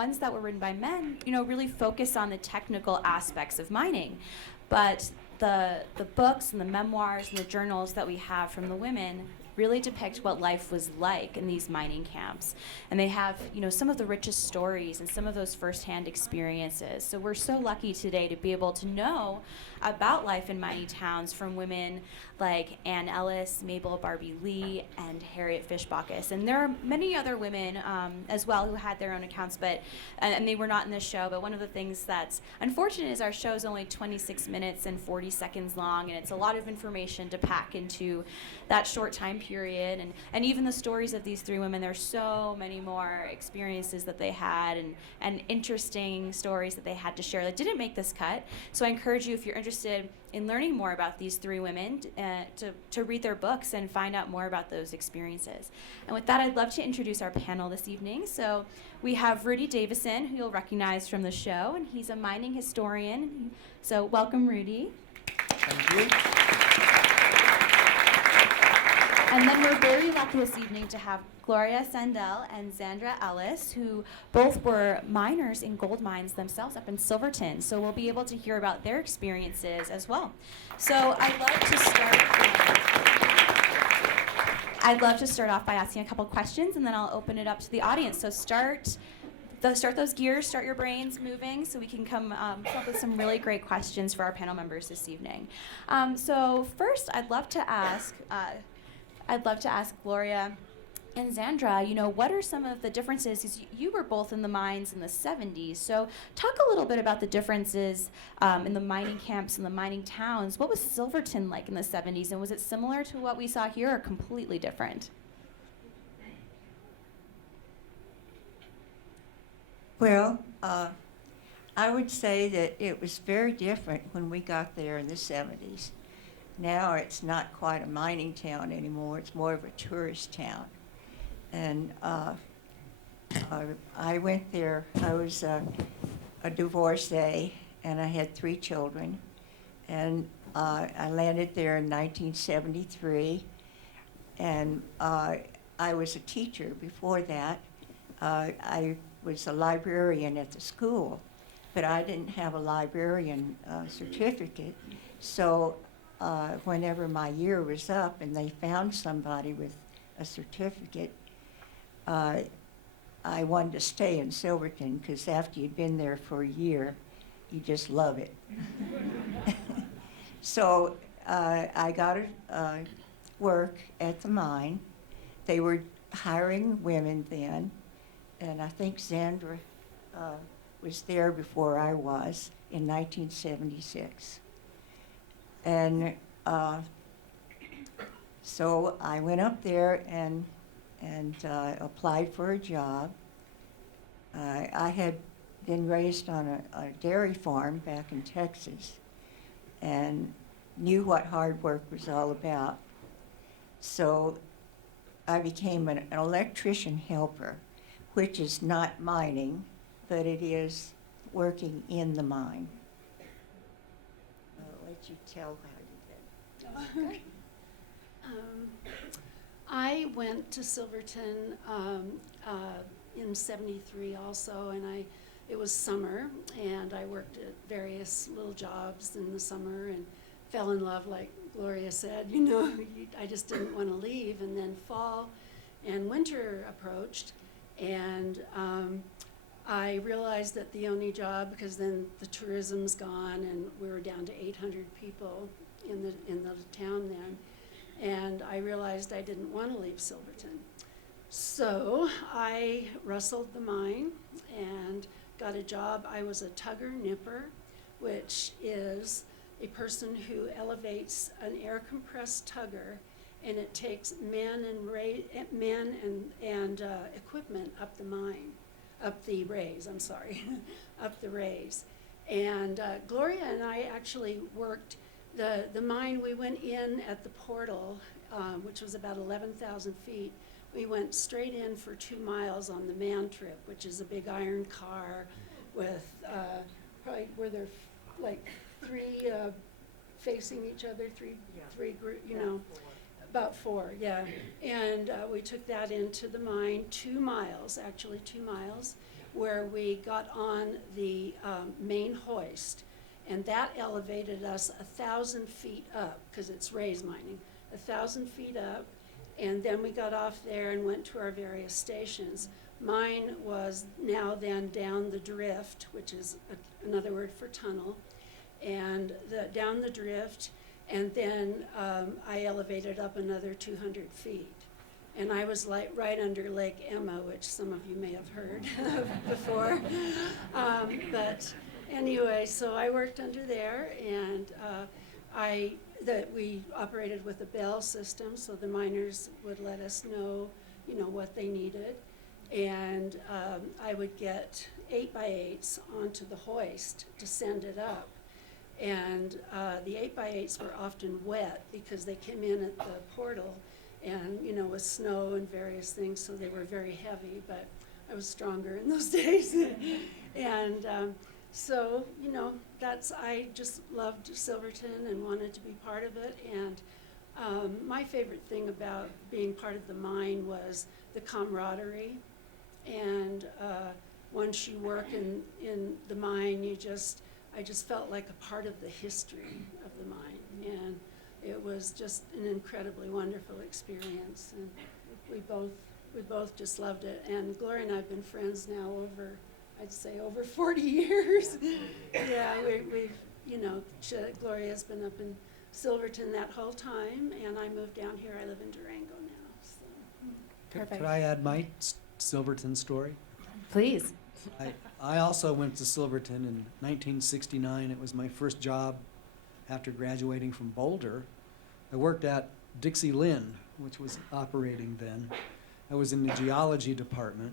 ones that were written by men, really focus on the technical aspects of mining. But the books and the memoirs and the journals that we have from the women really depict what life was like in these mining camps. And they have, some of the richest stories and some of those firsthand experiences. So we're so lucky today to be able to know about life in mining towns from women like Ellis, Mabel Barbie Lee, and Harriet Fishbacus. And there are many other women as well who had their own accounts, but and they were not in this show. But one of the things that's unfortunate is our show is only 26 minutes and 40 seconds long, and it's a lot of information to pack into that short time period. And even the stories of these three women, there's so many more experiences that they had and interesting stories that they had to share that didn't make this cut. So I encourage you, if you're interested in learning more about these three women, to read their books and find out more about those experiences. And with that, I'd love to introduce our panel this evening. So we have Rudy Davison, who you'll recognize from the show, and he's a mining historian. So welcome, Rudy. Thank you. And then we're very lucky this evening to have Gloria Sandell and Zandra Ellis, who both were miners in gold mines themselves up in Silverton. So we'll be able to hear about their experiences as well. So I'd love to start off by asking a couple questions, and then I'll open it up to the audience. So start those gears, start your brains moving, so we can come up with some really great questions for our panel members this evening. So first, I'd love to ask Gloria and Zandra, what are some of the differences? 'Cause you were both in the mines in the 70s, so talk a little bit about the differences in the mining camps and the mining towns. What was Silverton like in the 70s, and was it similar to what we saw here or completely different? Well, I would say that it was very different when we got there in the 70s. Now it's not quite a mining town anymore. It's more of a tourist town. And I went there. I was a divorcee, and I had 3 children. And I landed there in 1973. And I was a teacher before that. I was a librarian at the school, but I didn't have a librarian certificate. So whenever my year was up and they found somebody with a certificate, I wanted to stay in Silverton, because after you'd been there for a year, you just love it. So I got work at the mine. They were hiring women then, and I think Zandra was there before I was in 1976. And so I went up there and applied for a job. I had been raised on a dairy farm back in Texas and knew what hard work was all about. So I became an electrician helper, which is not mining, but it is working in the mine. I'll let you tell how you did. Okay. I went to Silverton in '73 also, and it was summer, and I worked at various little jobs in the summer and fell in love, like Gloria said. I just didn't want to leave. And then fall and winter approached, and I realized that the only job, because then the tourism's gone, and we were down to 800 people in the town then. And I realized I didn't want to leave Silverton. So I rustled the mine and got a job. I was a Tugger Nipper, which is a person who elevates an air compressed tugger, and it takes men and equipment up the mine, up the raise. And Gloria and I actually worked the mine. We went in at the portal, which was about 11,000 feet. We went straight in for 2 miles on the man trip, which is a big iron car with probably, were there like 3 facing each other, three group, about 4, yeah. And we took that into the mine, 2 miles, where we got on the main hoist, and that elevated us 1,000 feet up, because it's raised mining, 1,000 feet up, and then we got off there and went to our various stations. Mine was now then down the drift, which is another word for tunnel, and down the drift, and then I elevated up another 200 feet. And I was like right under Lake Emma, which some of you may have heard of before. But anyway, so I worked under there, and we operated with a bell system, so the miners would let us know, what they needed. And I would get 8x8s onto the hoist to send it up. And the 8x8s were often wet because they came in at the portal and, with snow and various things, so they were very heavy, but I was stronger in those days. And so, I just loved Silverton and wanted to be part of it. And my favorite thing about being part of the mine was the camaraderie. And once you work in the mine, I just felt like a part of the history of the mine. And it was just an incredibly wonderful experience. And we both just loved it. And Gloria and I have been friends now I'd say over 40 years. Yeah, we've, Gloria's been up in Silverton that whole time, and I moved down here. I live in Durango now. So. Perfect. Could I add my Silverton story? Please. I also went to Silverton in 1969. It was my first job after graduating from Boulder. I worked at Dixie Lynn, which was operating then. I was in the geology department,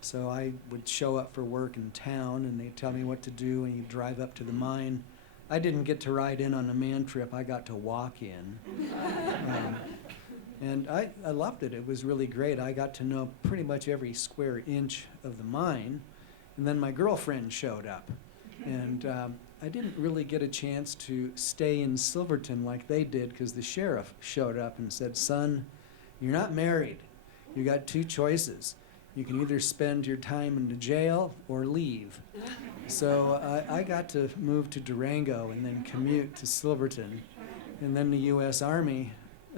so I would show up for work in town, and they'd tell me what to do, and you'd drive up to the mine. I didn't get to ride in on a man trip. I got to walk in. And I loved it. It was really great. I got to know pretty much every square inch of the mine. And then my girlfriend showed up. And I didn't really get a chance to stay in Silverton like they did, because the sheriff showed up and said, "Son, you're not married. You got two choices. You can either spend your time in the jail or leave." So I got to move to Durango and then commute to Silverton. And then the U.S. Army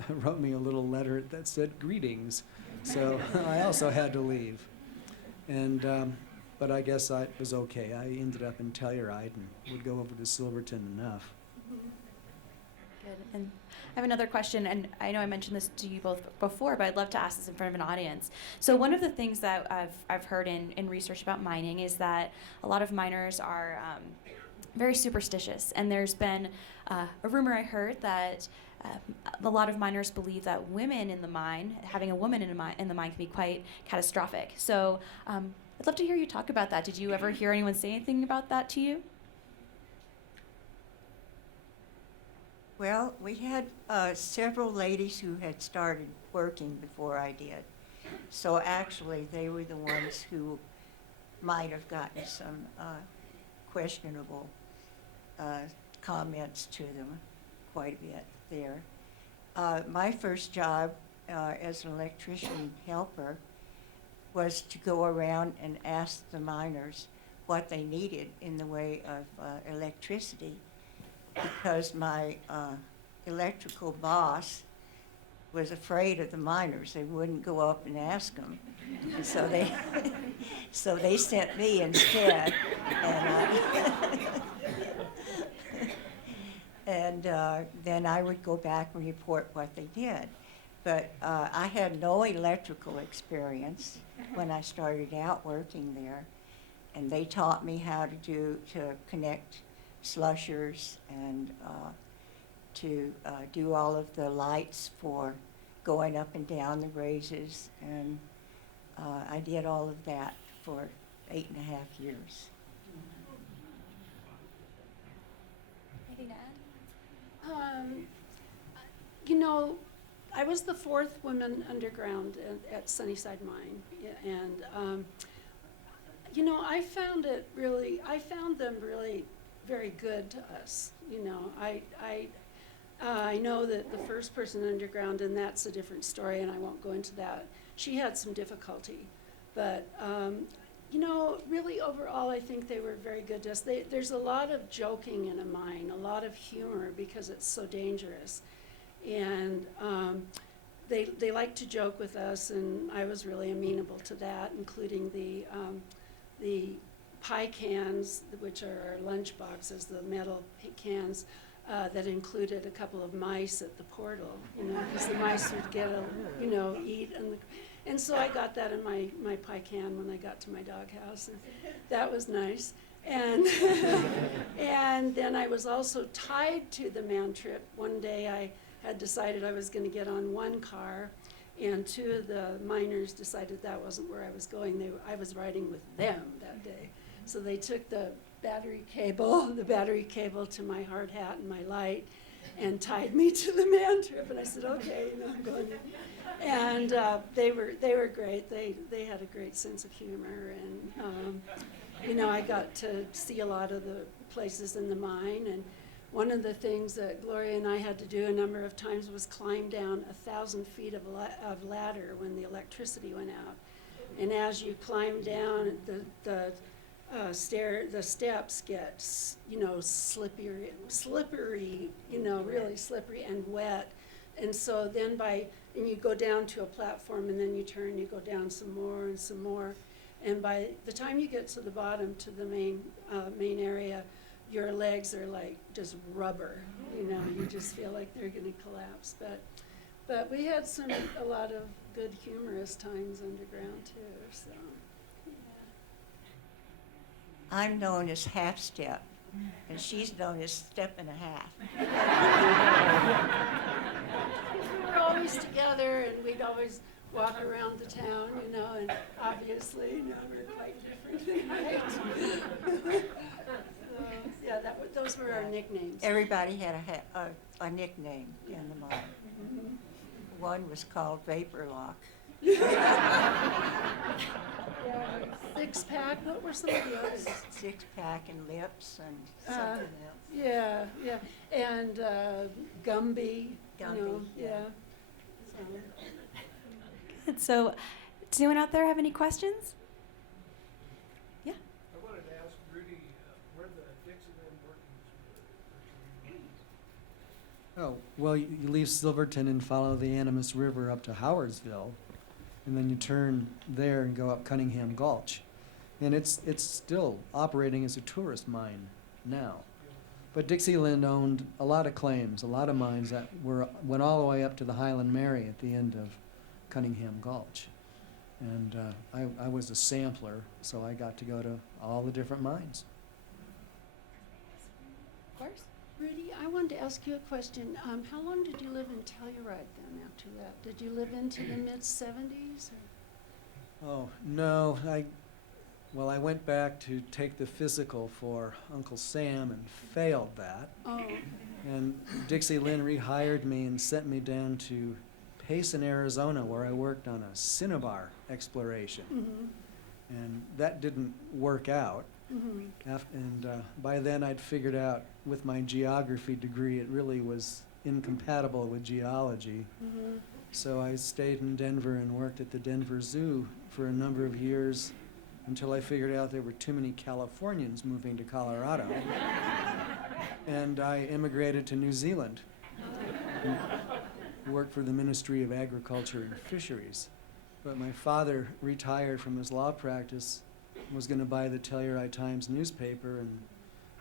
wrote me a little letter that said greetings. So I also had to leave. And but I guess I was okay. I ended up in Telluride and would go over to Silverton enough. Good. And I have another question, and I know I mentioned this to you both before, but I'd love to ask this in front of an audience. So one of the things that I've heard in research about mining is that a lot of miners are very superstitious, and there's been a rumor I heard that a lot of miners believe that women in the mine, having a woman in the mine can be quite catastrophic. So I'd love to hear you talk about that. Did you ever hear anyone say anything about that to you? Well, we had several ladies who had started working before I did. So actually, they were the ones who might have gotten some questionable comments to them quite a bit there. My first job as an electrician helper was to go around and ask the miners what they needed in the way of electricity, because my electrical boss was afraid of the miners. They wouldn't go up and ask them. And so they sent me instead. And then I would go back and report what they did. But I had no electrical experience when I started out working there. And they taught me how to connect slushers and to do all of the lights for going up and down the raises. And I did all of that for 8.5 years. Anything to add? I was the fourth woman underground at Sunnyside Mine, and I found them really very good to us. I know that the first person underground, and that's a different story, and I won't go into that. She had some difficulty, but You know, really overall, I think they were very good to us. There's a lot of joking in a mine, a lot of humor because it's so dangerous. And they like to joke with us, and I was really amenable to that, including the pie cans, which are our lunch boxes, the metal cans that included a couple of mice at the portal, you know, because the mice would get eat. And so I got that in my pie can when I got to my doghouse, and that was nice. And and then I was also tied to the man trip. One day I had decided I was going to get on one car, and two of the miners decided that wasn't where I was going. I was riding with them that day. So they took the battery cable to my hard hat and my light, and tied me to the man trip. And I said, okay, you know, I'm going. And they were great. They had a great sense of humor, and you know, I got to see a lot of the places in the mine. And one of the things that Gloria and I had to do a number of times was climb down 1,000 feet of ladder when the electricity went out. And as you climb down, the steps get, you know, slippery, you know, really slippery and wet. And so then and you go down to a platform, and then you turn, you go down some more and some more. And by the time you get to the bottom, to the main area, your legs are like just rubber, you know, you just feel like they're gonna collapse. But we had a lot of good humorous times underground too, so. I'm known as Half Step, and she's known as Step and a Half. We were always together, and we'd always walk around the town, you know, and obviously, you know, we're quite different in height. Yeah, those were our nicknames. Everybody had a nickname in the mine. Mhm. One was called Vapor Lock. Yeah, six pack. What were some of the others? Six Pack and Lips and something else. Yeah, and Gumby. You know, Gumby, yeah. yeah. So. Good. So, does anyone out there have any questions? Yeah. I wanted to ask Rudy where the Dixieland workings were. Oh, well, you leave Silverton and follow the Animas River up to Howardsville, and then you turn there and go up Cunningham Gulch. And it's still operating as a tourist mine now. But Dixieland owned a lot of claims, a lot of mines that went all the way up to the Highland Mary at the end of Cunningham Gulch. And I was a sampler, so I got to go to all the different mines. Of course. Rudy, I wanted to ask you a question. How long did you live in Telluride then after that? Did you live into the mid-70s? Oh, no, I went back to take the physical for Uncle Sam and failed that. Oh, And Dixie Lynn rehired me and sent me down to Payson, Arizona, where I worked on a cinnabar exploration. mm-hmm, And that didn't work out. mm-hmm. And by then I'd figured out with my geography degree it really was incompatible with geology. Mm-hmm. So I stayed in Denver and worked at the Denver Zoo for a number of years until I figured out there were too many Californians moving to Colorado. And I immigrated to New Zealand. Worked for the Ministry of Agriculture and Fisheries. But my father retired from his law practice, was going to buy the Telluride Times newspaper, and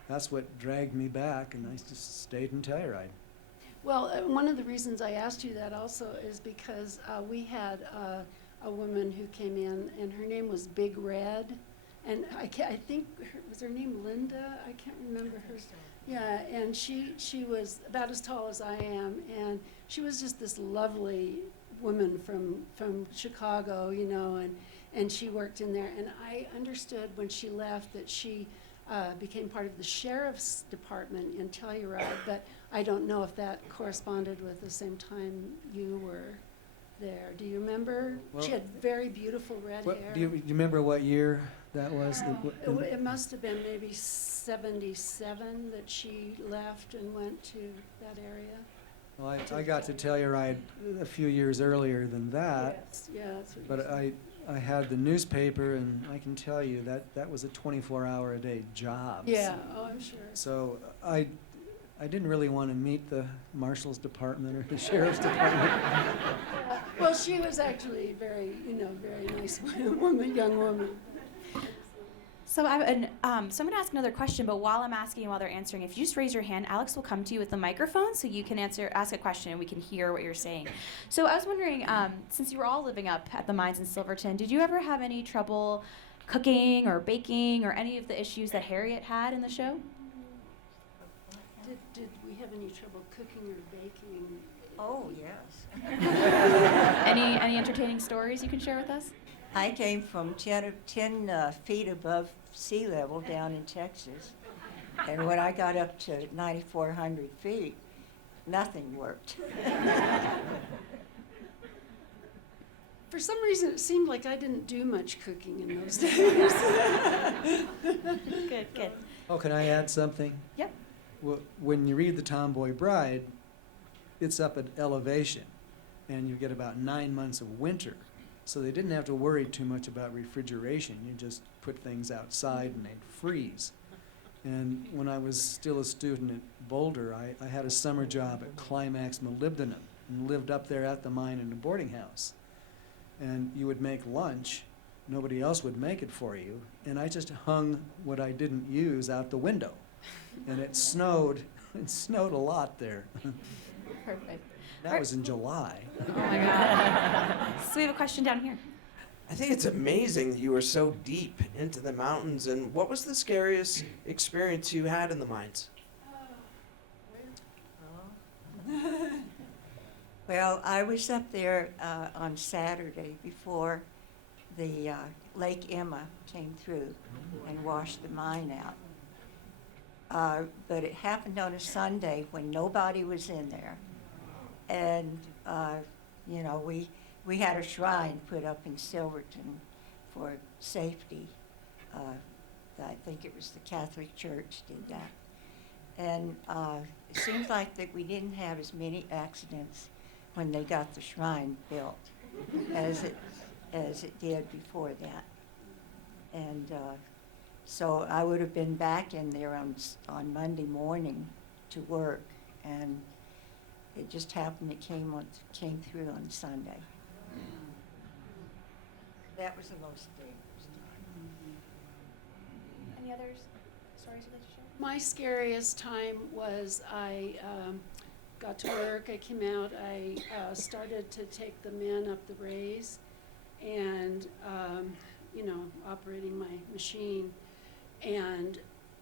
that's what dragged me back, and I just stayed in Telluride. Well, one of the reasons I asked you that also is because we had a woman who came in, and her name was Big Red, and I think was her name Linda? I can't remember her. Yeah, and she was about as tall as I am, and she was just this lovely woman from Chicago, you know, and she worked in there, and I understood when she left that she became part of the sheriff's department in Telluride, but I don't know if that corresponded with the same time you were there. Do you remember? Well, She had very beautiful red hair. Do you remember what year that was? It must have been maybe 77 that she left and went to that area. Well, I got to Telluride a few years earlier than that, Yes, yeah, that's what you but said. I had the newspaper, and I can tell you that was a 24-hour-a-day job. Yeah, oh, I'm sure. So I didn't really want to meet the marshal's department or the sheriff's department. Well, she was actually very nice woman, young woman. So I'm going to ask another question, but while I'm asking, while they're answering, if you just raise your hand, Alex will come to you with the microphone so you can ask a question and we can hear what you're saying. So I was wondering, since you were all living up at the mines in Silverton, did you ever have any trouble cooking or baking or any of the issues that Harriet had in the show? Did we have any trouble cooking or baking? Oh, yes. Any entertaining stories you can share with us? I came from 10 feet above sea level down in Texas. And when I got up to 9,400 feet, nothing worked. For some reason, it seemed like I didn't do much cooking in those days. Good. Oh, can I add something? Yep. Well, when you read The Tomboy Bride, it's up at elevation, and you get about 9 months of winter. So they didn't have to worry too much about refrigeration. You just put things outside and they'd freeze. And when I was still a student at Boulder, I had a summer job at Climax Molybdenum and lived up there at the mine in a boarding house. And you would make lunch, nobody else would make it for you, and I just hung what I didn't use out the window. And it snowed a lot there. Perfect. That was in July. Oh my God. So we have a question down here. I think it's amazing that you were so deep into the mountains. And what was the scariest experience you had in the mines? Well, I was up there on Saturday before the Lake Emma came through and washed the mine out. But it happened on a Sunday when nobody was in there. And, we had a shrine put up in Silverton for safety. I think it was the Catholic Church did that. And it seems like that we didn't have as many accidents when they got the shrine built as it did before that. And so I would have been back in there on Monday morning to work, and it just happened. It came through on Sunday. That was the most dangerous time. Any other stories you'd like to share? My scariest time was I got to work, I came out, I started to take the men up the raise and, operating my machine, and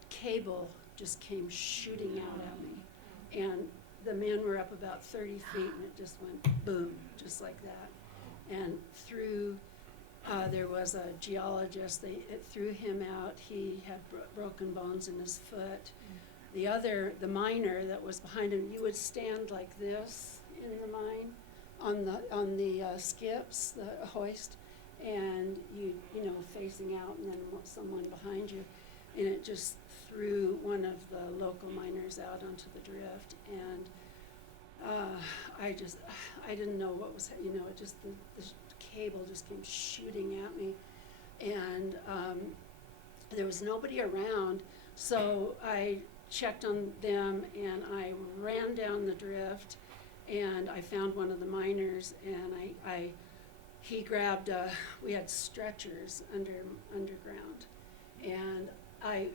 cable just came shooting out at me. And the men were up about 30 feet and it just went boom, just like that. And through, there was a geologist, it threw him out. He had broken bones in his foot. The miner that was behind him, you would stand like this in the mine on the skips, the hoist, and facing out, and then someone behind you, and it just threw one of the local miners out onto the drift, and I didn't know what was, it just the cable just came shooting at me, and there was nobody around, so I checked on them and I ran down the drift, and I found one of the miners, and he grabbed, we had stretchers underground, and I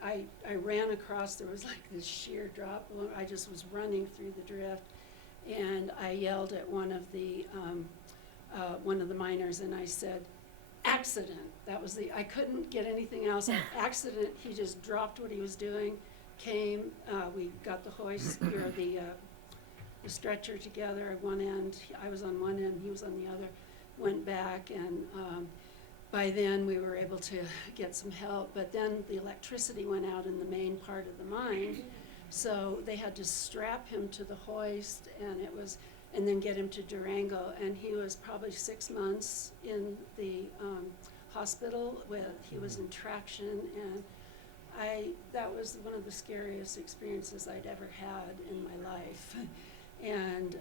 ran across, there was like this sheer drop below. I just was running through the drift, and I yelled at one of the miners, and I said, "Accident." That was I couldn't get anything else. Accident. He just dropped what he was doing, came, we got the hoist, or the stretcher together at one end. I was on one end, he was on the other, went back, and by then we were able to get some help, but then the electricity went out in the main part of the mine, so they had to strap him to the hoist, and then get him to Durango, and he was probably 6 months in the hospital he was in traction, and that was one of the scariest experiences I'd ever had in my life. And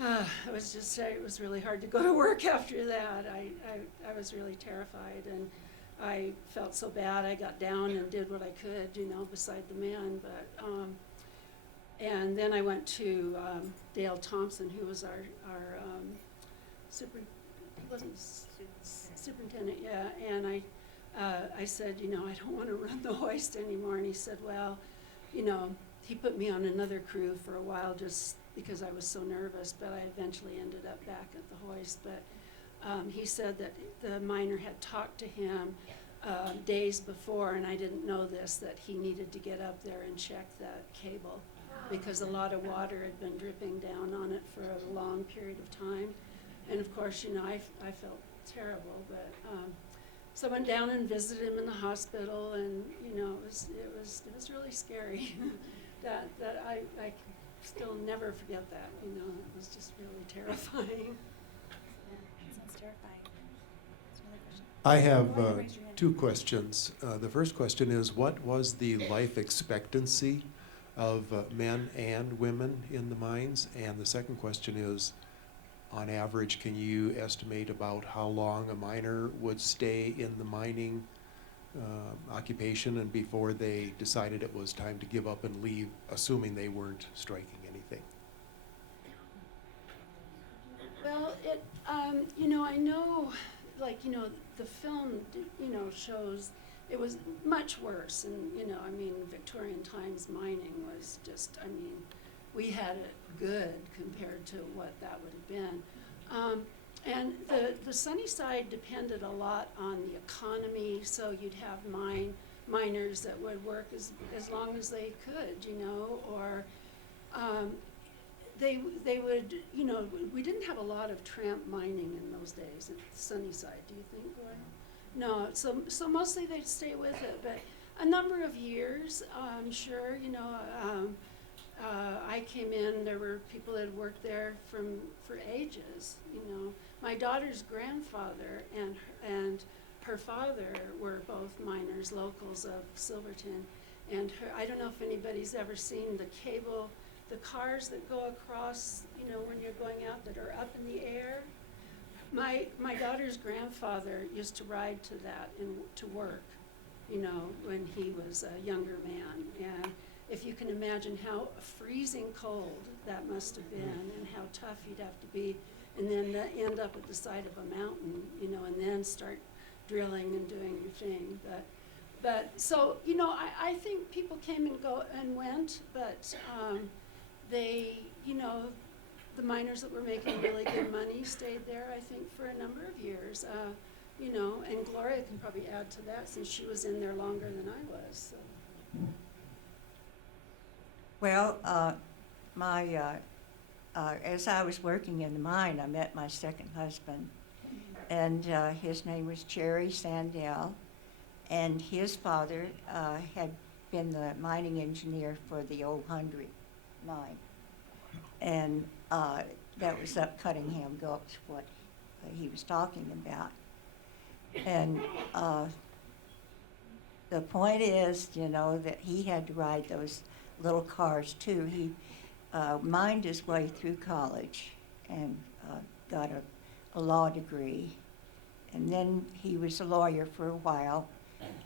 It was really hard to go to work after that. I was really terrified, and I felt so bad. I got down and did what I could, beside the man. But and then I went to Dale Thompson, who was our superintendent, yeah. And I said, I don't want to run the hoist anymore. And he said, well, he put me on another crew for a while just because I was so nervous, but I eventually ended up back at the hoist. But he said that the miner had talked to him days before, and I didn't know this, that he needed to get up there and check that cable because a lot of water had been dripping down on it for a long period of time. And of course, I felt terrible, but so I went down and visited him in the hospital, and it was really scary. that I still never forget that. It was just really terrifying. Yeah, sounds terrifying. That's another question. I have Go ahead, raise your hand. two questions. The first question is, what was the life expectancy of men and women in the mines? And the second question is, on average, can you estimate about how long a miner would stay in the mining occupation and before they decided it was time to give up and leave, assuming they weren't striking anything? Well, I know, the film, shows it was much worse. And, Victorian times mining was just, we had it good compared to what that would have been. And the sunny side depended a lot on the economy, so you'd have miners that would work as long as they could, or they would, we didn't have a lot of tramp mining in those days at the sunny side, do you think, Gloria? No, so mostly they'd stay with it, but a number of years, I'm sure, I came in, there were people that had worked there for ages, My daughter's grandfather and her father were both miners, locals of Silverton. And I don't know if anybody's ever seen the cars that go across, when you're going out, that are up in the air. My daughter's grandfather used to ride to that and to work, when he was a younger man. And if you can imagine how freezing cold that must have been and how tough you'd have to be, and then end up at the side of a mountain, and then start drilling and doing your thing. But so, I think people came and went, but they, the miners that were making really good money stayed there, I think, for a number of years. And Gloria can probably add to that since she was in there longer than I was. So. Well, as I was working in the mine, I met my second husband, and his name was Jerry Sandell, and his father had been the mining engineer for the old 100 mine, and that was up Cunningham Gulch, what he was talking about. And the point is, that he had to ride those little cars too. He mined his way through college and got a law degree. And then he was a lawyer for a while,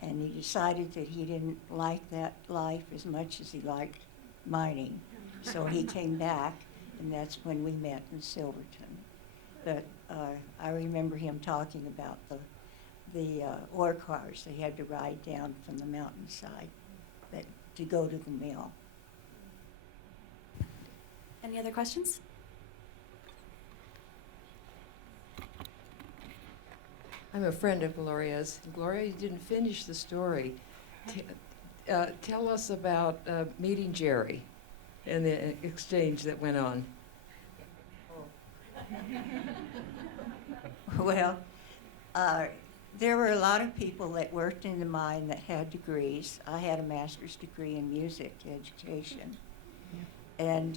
and he decided that he didn't like that life as much as he liked mining. So he came back, and that's when we met in Silverton. But I remember him talking about the ore cars they had to ride down from the mountainside to go to the mill. Any other questions? I'm a friend of Gloria's. Gloria, you didn't finish the story. Tell us about meeting Jerry and the exchange that went on. Well, there were a lot of people that worked in the mine that had degrees. I had a master's degree in music education. And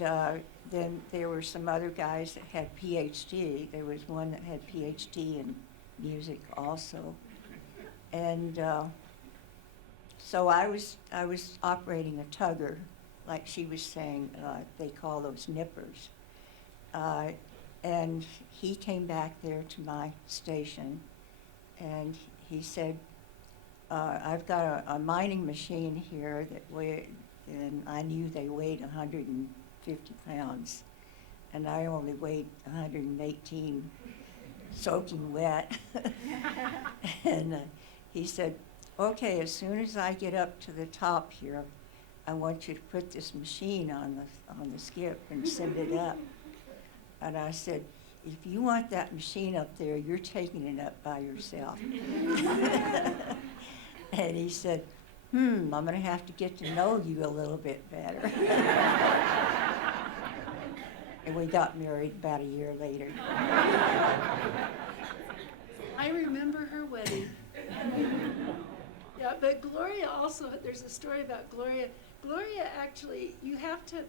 then there were some other guys that had PhD. There was one that had PhD in music also. And so I was operating a tugger, like she was saying, they call those nippers. and he came back there to my station, and he said, I've got a mining machine here that weighed, and I knew they weighed 150 pounds, and I only weighed 118, soaking wet. And he said, okay, as soon as I get up to the top here, I want you to put this machine on the skip and send it up. And I said, if you want that machine up there, you're taking it up by yourself. And he said, I'm going to have to get to know you a little bit better. And we got married about a year later. I remember her wedding. Yeah, but Gloria also, there's a story about Gloria. Gloria actually, you have to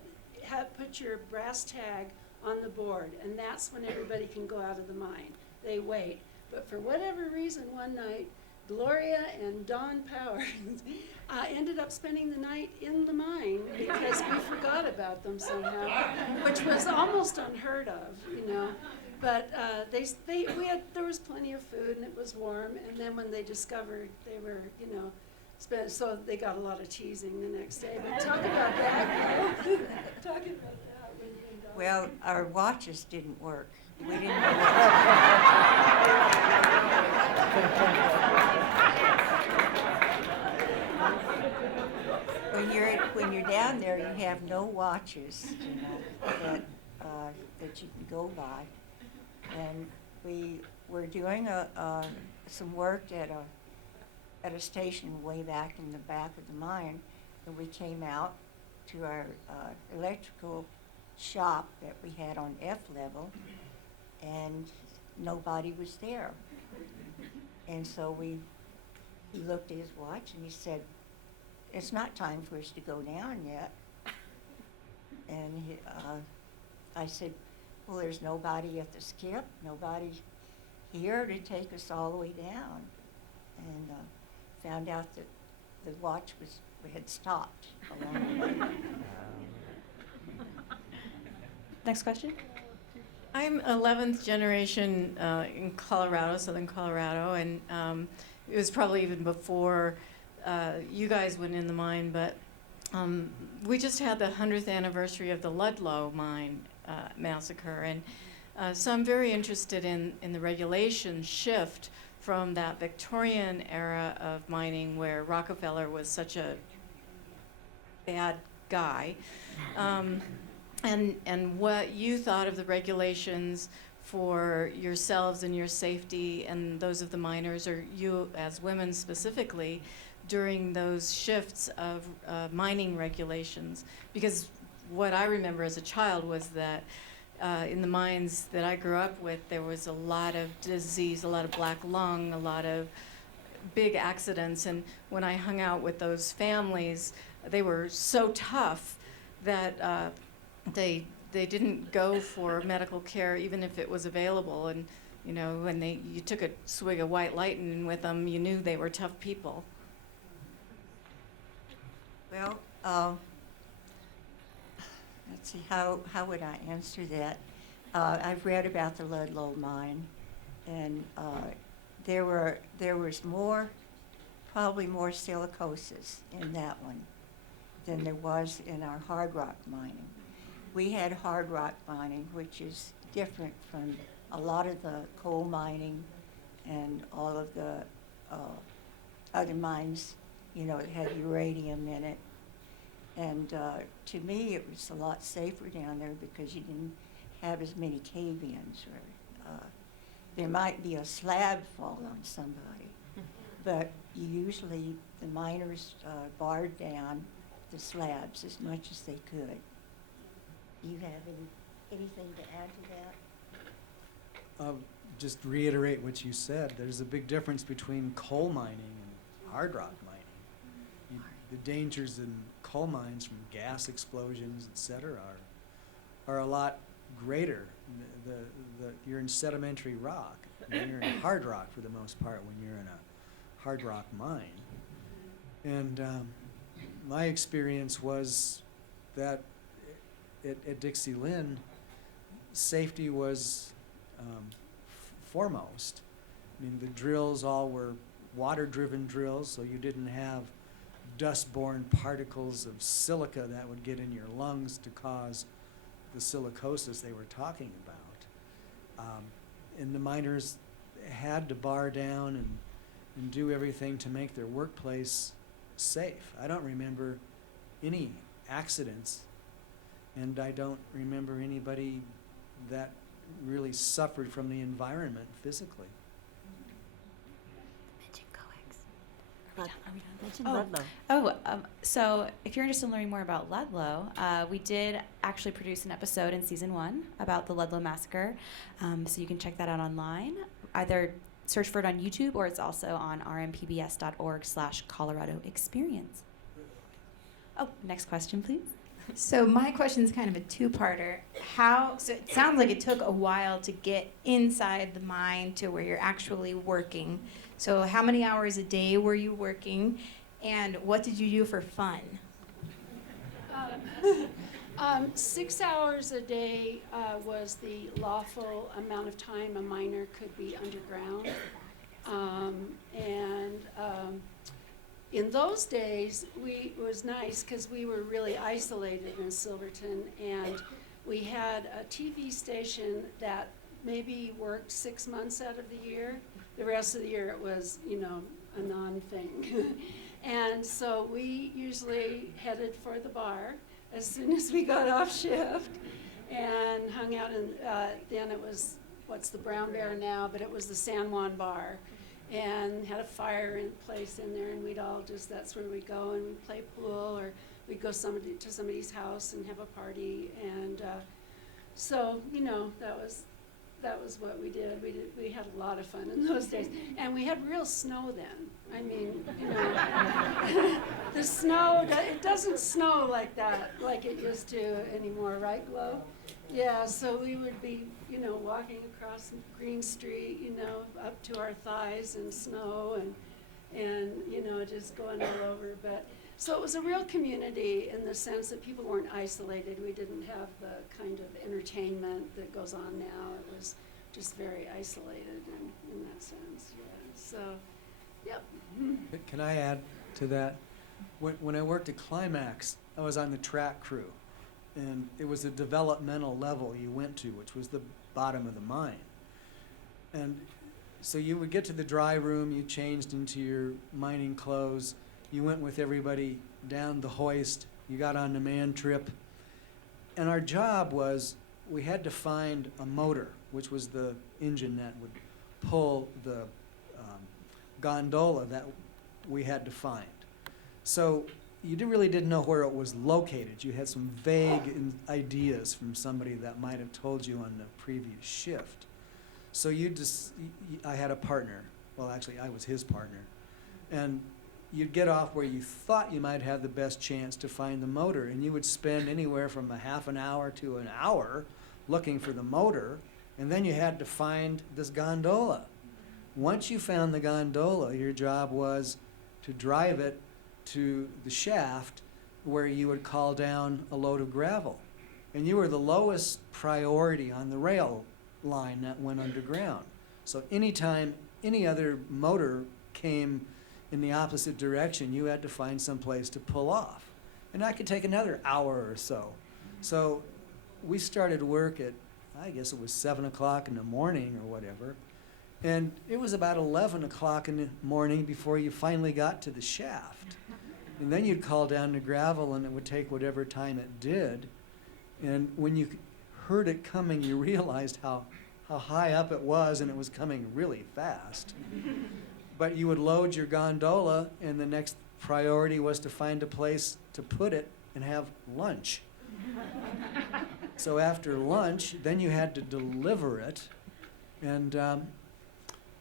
put your brass tag on the board, and that's when everybody can go out of the mine. They wait. But for whatever reason, one night, Gloria and Don Powers ended up spending the night in the mine because we forgot about them somehow, which was almost unheard of, you know. But there was plenty of food and it was warm. And then when they discovered they were, you know, so they got a lot of teasing the next day. But talk about that. Talking about that. When Don Well, our watches didn't work. We didn't know when you're down there, you have no watches, you know, that you can go by. And we were doing some work at a station way back in the back of the mine, and we came out to our electrical shop that we had on F level, and nobody was there. And so he looked at his watch and he said, it's not time for us to go down yet. And I said, well, there's nobody at the skip, nobody here to take us all the way down. And found out that the watch had stopped along the way. Next question. I'm 11th generation in Colorado, southern Colorado, and it was probably even before you guys went in the mine, but we just had the 100th anniversary of the Ludlow mine massacre, and so I'm very interested in the regulation shift from that Victorian era of mining where Rockefeller was such a bad guy, and what you thought of the regulations for yourselves and your safety and those of the miners, or you as women specifically, during those shifts of mining regulations. Because what I remember as a child was that in the mines that I grew up with, there was a lot of disease, a lot of black lung, a lot of big accidents. And when I hung out with those families, they were so tough that they didn't go for medical care even if it was available. And you know, when you took a swig of White Lightning with them, you knew they were tough people. Well, let's see, how would I answer that? I've read about the Ludlow mine, and there was probably more silicosis in that one than there was in our hard rock mining. We had hard rock mining, which is different from a lot of the coal mining and all of the other mines, you know, that had uranium in it. And to me, it was a lot safer down there because you didn't have as many cave-ins. Or, there might be a slab fall on somebody, but the miners barred down the slabs as much as they could. Do you have anything to add to that? Just reiterate what you said. There's a big difference between coal mining and hard rock mining. The dangers in coal mines from gas explosions, etc., are a lot greater. You're in sedimentary rock. You're in hard rock for the most part when you're in a hard rock mine. And my experience was that at Dixie Lynn, safety was foremost. I mean, the drills all were water-driven drills, so you didn't have dust-borne particles of silica that would get in your lungs to cause the silicosis they were talking about. And the miners had to bar down and do everything to make their workplace safe. I don't remember any accidents, and I don't remember anybody that really suffered from the environment physically. So if you're interested in learning more about Ludlow, we did actually produce an episode in season 1 about the Ludlow massacre. So you can check that out online. Either search for it on YouTube, or it's also on rmpbs.org/Colorado Experience. Oh, next question, please. So my question is kind of a two-parter. So it sounds like it took a while to get inside the mine to where you're actually working. So how many hours a day were you working, and what did you do for fun? 6 hours a day was the lawful amount of time a miner could be underground. In those days, it was nice because we were really isolated in Silverton, and we had a TV station that maybe worked 6 months out of the year. The rest of the year it was, a non-thing. And so we usually headed for the bar as soon as we got off shift and hung out in, then it was, what's the Brown Bear now, but it was the San Juan Bar. And had a fire in place in there, and we'd all just, that's where we'd go, and we'd play pool, or we'd go to somebody's house and have a party. And so, that was what we did. We had a lot of fun in those days. And we had real snow then. I mean, the snow, it doesn't snow like that, like it used to anymore, right, Glo? Yeah, so we would be, walking across Green Street, up to our thighs in snow and just going all over. But so it was a real community in the sense that people weren't isolated. We didn't have the kind of entertainment that goes on now. It was just very isolated in that sense. Yeah. So, yep. Can I add to that? When I worked at Climax, I was on the track crew. And it was a developmental level you went to, which was the bottom of the mine. And so you would get to the dry room, you changed into your mining clothes, you went with everybody down the hoist, you got on the man trip. And our job was, we had to find a motor, which was the engine that would pull the gondola that we had to find. So you really didn't know where it was located. You had some vague ideas from somebody that might have told you on the previous shift. So I had a partner. Well, actually, I was his partner. And you'd get off where you thought you might have the best chance to find the motor, and you would spend anywhere from a half an hour to an hour looking for the motor, and then you had to find this gondola. Once you found the gondola, your job was to drive it to the shaft where you would call down a load of gravel. And you were the lowest priority on the rail line that went underground. So anytime any other motor came in the opposite direction, you had to find some place to pull off. And that could take another hour or so. So we started work at, I guess it was 7 o'clock in the morning or whatever. And it was about 11 o'clock in the morning before you finally got to the shaft. And then you'd call down the gravel, and it would take whatever time it did. And when you heard it coming, you realized how high up it was, and it was coming really fast. But you would load your gondola, and the next priority was to find a place to put it and have lunch. So after lunch, then you had to deliver it. And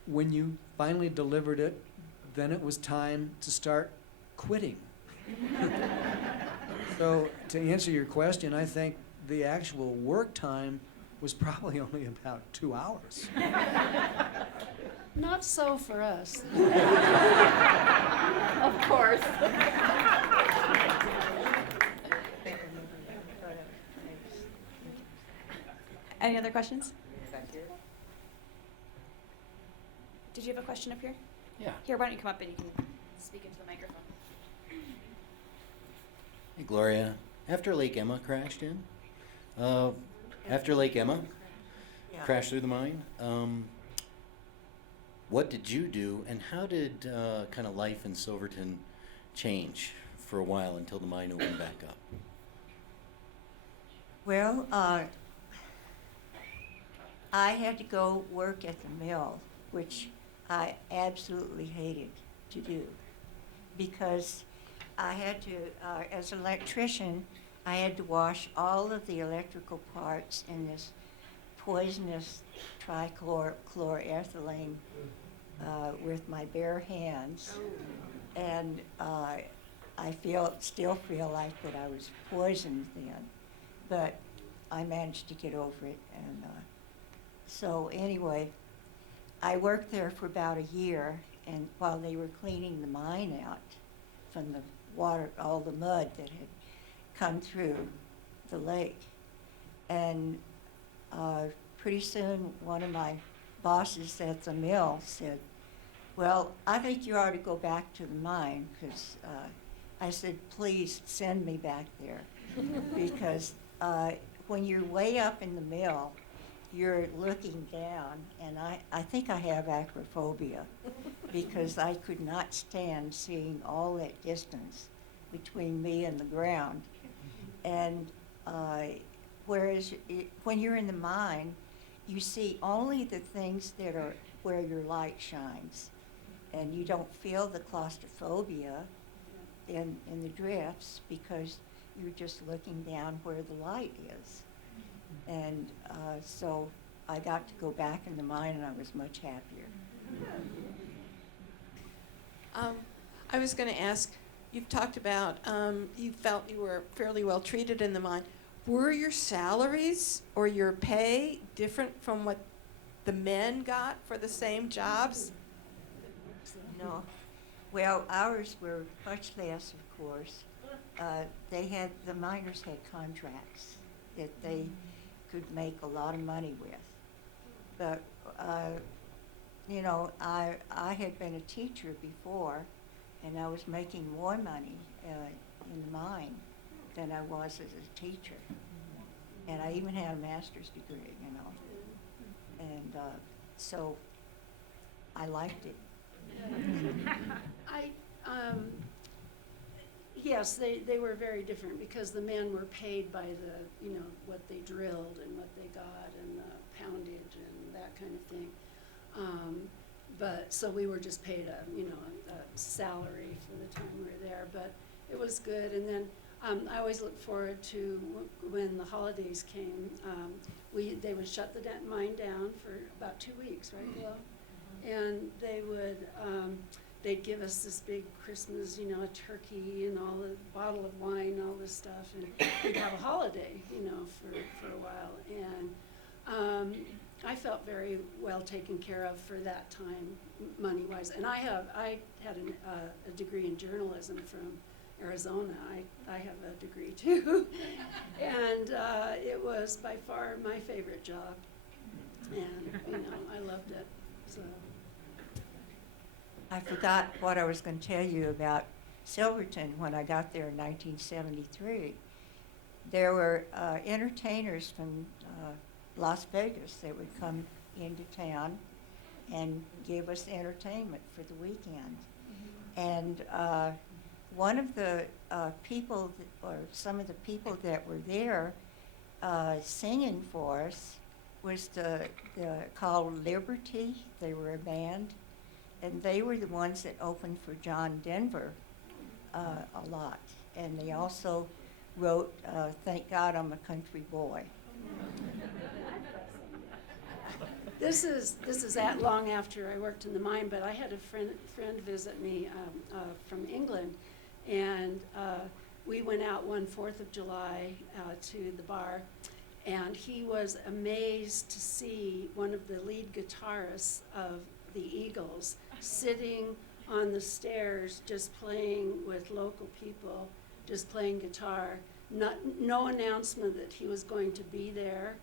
when you finally delivered it, then it was time to start quitting. So to answer your question, I think the actual work time was probably only about 2 hours. Not so for us. Of course. Any other other questions? Did you have a question up here? Yeah. Here, why don't you come up and you can speak into the microphone. Hey, Gloria. After Lake Emma crashed in, after Lake Emma Yeah. crashed through the mine, what did you do, and how did kind of life in Silverton change for a while until the mine opened back up? Well, I had to go work at the mill, which I absolutely hated to do, because I had to, as an electrician, I had to wash all of the electrical parts in this poisonous trichloroethylene with my bare hands. And I still feel like that I was poisoned then, but I managed to get over it. And so anyway, I worked there for about a year, and while they were cleaning the mine out from the water, all the mud that had come through the lake. And pretty soon one of my bosses at the mill said, well, I think you ought to go back to the mine, because I said, please send me back there. Because when you're way up in the mill, you're looking down, and I think I have acrophobia, because I could not stand seeing all that distance between me and the ground. And whereas when you're in the mine, you see only the things that are where your light shines, and you don't feel the claustrophobia in the drifts, because you're just looking down where the light is. And so I got to go back in the mine, and I was much happier. I was going to ask, you've talked about you felt you were fairly well treated in the mine. Were your salaries or your pay different from what the men got for the same jobs? No. Well, ours were much less, of course. The miners had contracts that they could make a lot of money with. But, you know, I had been a teacher before, and I was making more money in the mine than I was as a teacher. And I even had a master's degree, you know. And so I liked it. Yes, they were very different, because the men were paid by the, you know, what they drilled and what they got and the poundage and that kind of thing. But so we were just paid a salary for the time we were there, but it was good. And then I always looked forward to when the holidays came. They would shut the mine down for about 2 weeks, right, Glo? And they would they'd give us this big Christmas, you know, a turkey and all the bottle of wine and all this stuff, and we'd have a holiday, you know, for a while. And I felt very well taken care of for that time, money-wise. And I had a degree in journalism from Arizona. I have a degree too. And it was by far my favorite job. And, you know, I loved it, so. I forgot what I was going to tell you about Silverton when I got there in 1973. There were entertainers from Las Vegas that would come into town and give us entertainment for the weekend. And one of the people, or some of the people that were there singing for us was called Liberty. They were a band. And they were the ones that opened for John Denver a lot. And they also wrote Thank God I'm a Country Boy. This is that long after I worked in the mine, but I had a friend visit me from England, and we went out one 4th of July to the bar, and he was amazed to see one of the lead guitarists of the Eagles sitting on the stairs just playing with local people, just playing guitar. No announcement that he was going to be there.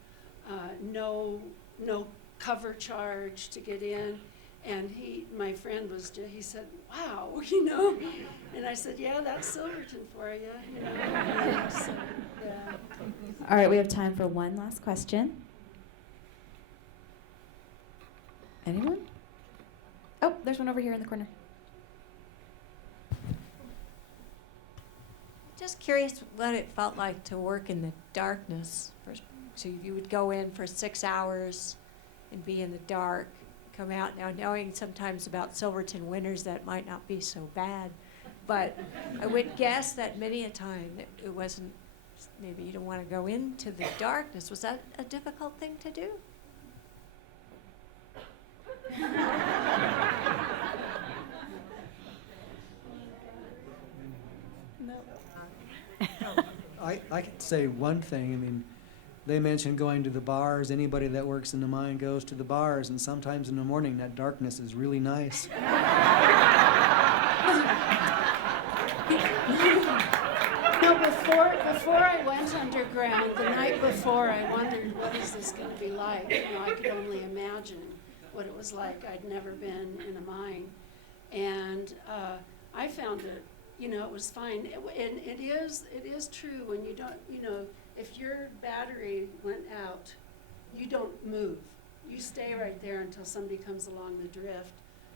no cover charge to get in. And my friend he said, wow, you know. And I said, yeah, that's Silverton for you. You know? Yeah, so, yeah. All right, we have time for one last question. Anyone? Oh, there's one over here in the corner. Just curious what it felt like to work in the darkness. So you would go in for 6 hours and be in the dark, come out. Now, knowing sometimes about Silverton winters, that might not be so bad. But I would guess that many a time it wasn't, maybe you don't want to go into the darkness. Was that a difficult thing to do? I could say one thing. I mean, they mentioned going to the bars. Anybody that works in the mine goes to the bars, and sometimes in the morning that darkness is really nice. No, before I went underground, the night before, I wondered, what is this going to be like? You know, I could only imagine what it was like. I'd never been in a mine. And I found it, you know, it was fine. And it is true when you don't, you know, if your battery went out, you don't move. You stay right there until somebody comes along the drift,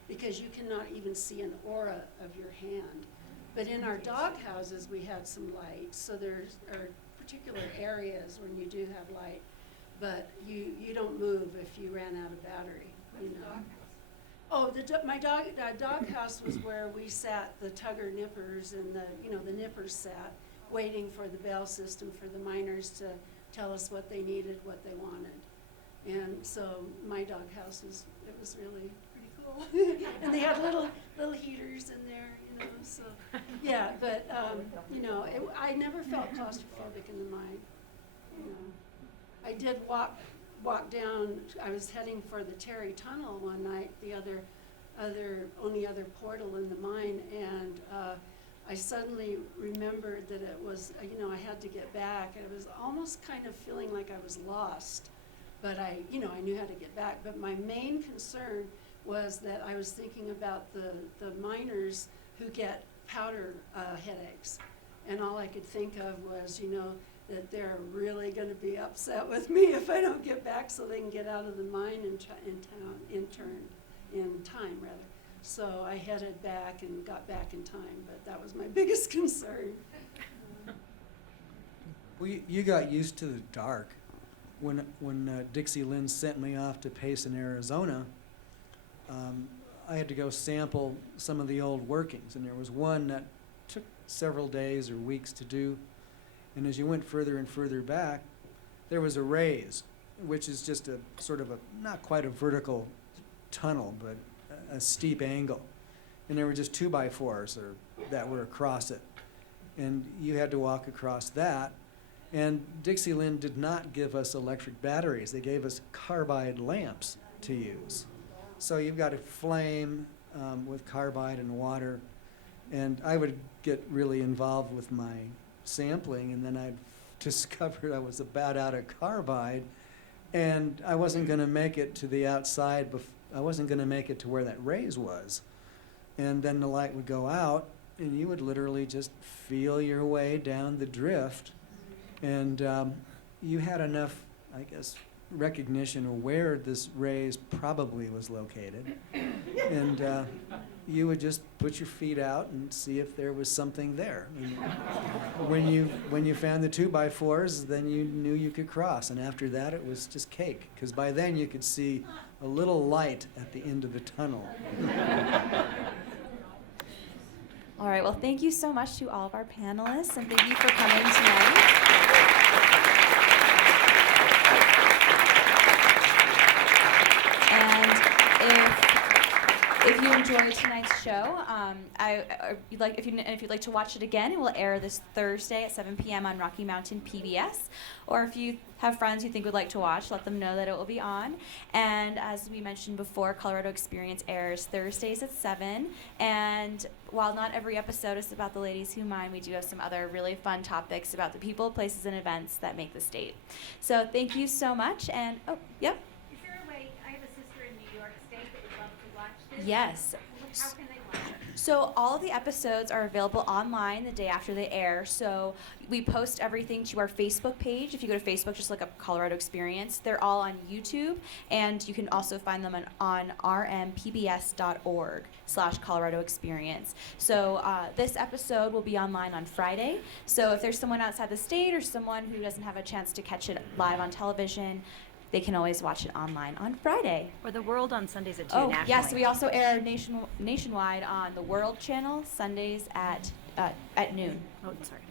because you cannot even see an aura of your hand. But in our dog houses, we had some light, so there are particular areas when you do have light, but you don't move if you ran out of battery, you know. Oh, my dog house was where we sat, the Tugger Nippers and the Nippers sat, waiting for the bell system for the miners to tell us what they needed, what they wanted. And so my dog house was really pretty cool. And they had little heaters in there, you know, so, yeah, but, you know, I never felt claustrophobic in the mine, you know. I did walk down, I was heading for the Terry Tunnel one night, the only other portal in the mine, and I suddenly remembered that it was, you know, I had to get back, and it was almost kind of feeling like I was lost, but I knew how to get back. But my main concern was that I was thinking about the miners who get powder headaches, and all I could think of was, you know, that they're really going to be upset with me if I don't get back, so they can get out of the mine in time. So I headed back and got back in time, but that was my biggest concern. Well, you got used to the dark. When Dixie Lynn sent me off to Payson, Arizona, I had to go sample some of the old workings, and there was one that took several days or weeks to do. And as you went further and further back, there was a raise, which is just a sort of not quite a vertical tunnel, but a steep angle. And there were just 2x4s that were across it. And you had to walk across that. And Dixie Lynn did not give us electric batteries. They gave us carbide lamps to use. So you've got a flame with carbide and water. And I would get really involved with my sampling, and then I'd discovered I was about out of carbide, and I wasn't going to make it to the outside. I wasn't going to make it to where that raise was. And then the light would go out, and you would literally just feel your way down the drift. And you had enough, I guess, recognition of where this raise probably was located. And you would just put your feet out and see if there was something there. And when you found the 2x4s, then you knew you could cross. And after that, it was just cake, because by then you could see a little light at the end of the tunnel. All right, well, thank you so much to all of our panelists, and thank you for coming tonight. And if you enjoyed tonight's show. If you'd like to watch it again, it will air this Thursday at 7 p.m. on Rocky Mountain PBS. Or if you have friends you think would like to watch, let them know that it will be on. And as we mentioned before, Colorado Experience airs Thursdays at 7. And while not every episode is about the ladies who mine, we do have some other really fun topics about the people, places, and events that make the state. So thank you so much. And yep. Is there a way, I have a sister in New York State that would love to watch this. Yes. How can they watch it? So all of the episodes are available online the day after they air. So we post everything to our Facebook page. If you go to Facebook, just look up Colorado Experience. They're all on YouTube, and you can also find them on rmpbs.org/Colorado Experience. So this episode will be online on Friday. So if there's someone outside the state or someone who doesn't have a chance to catch it live on television, they can always watch it online on Friday. Or the World on Sundays at 2 Oh, nationally. yes, we also air nationwide on the World Channel, Sundays at noon. Oh, sorry.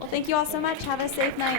Well, thank you all so much. Have a safe night.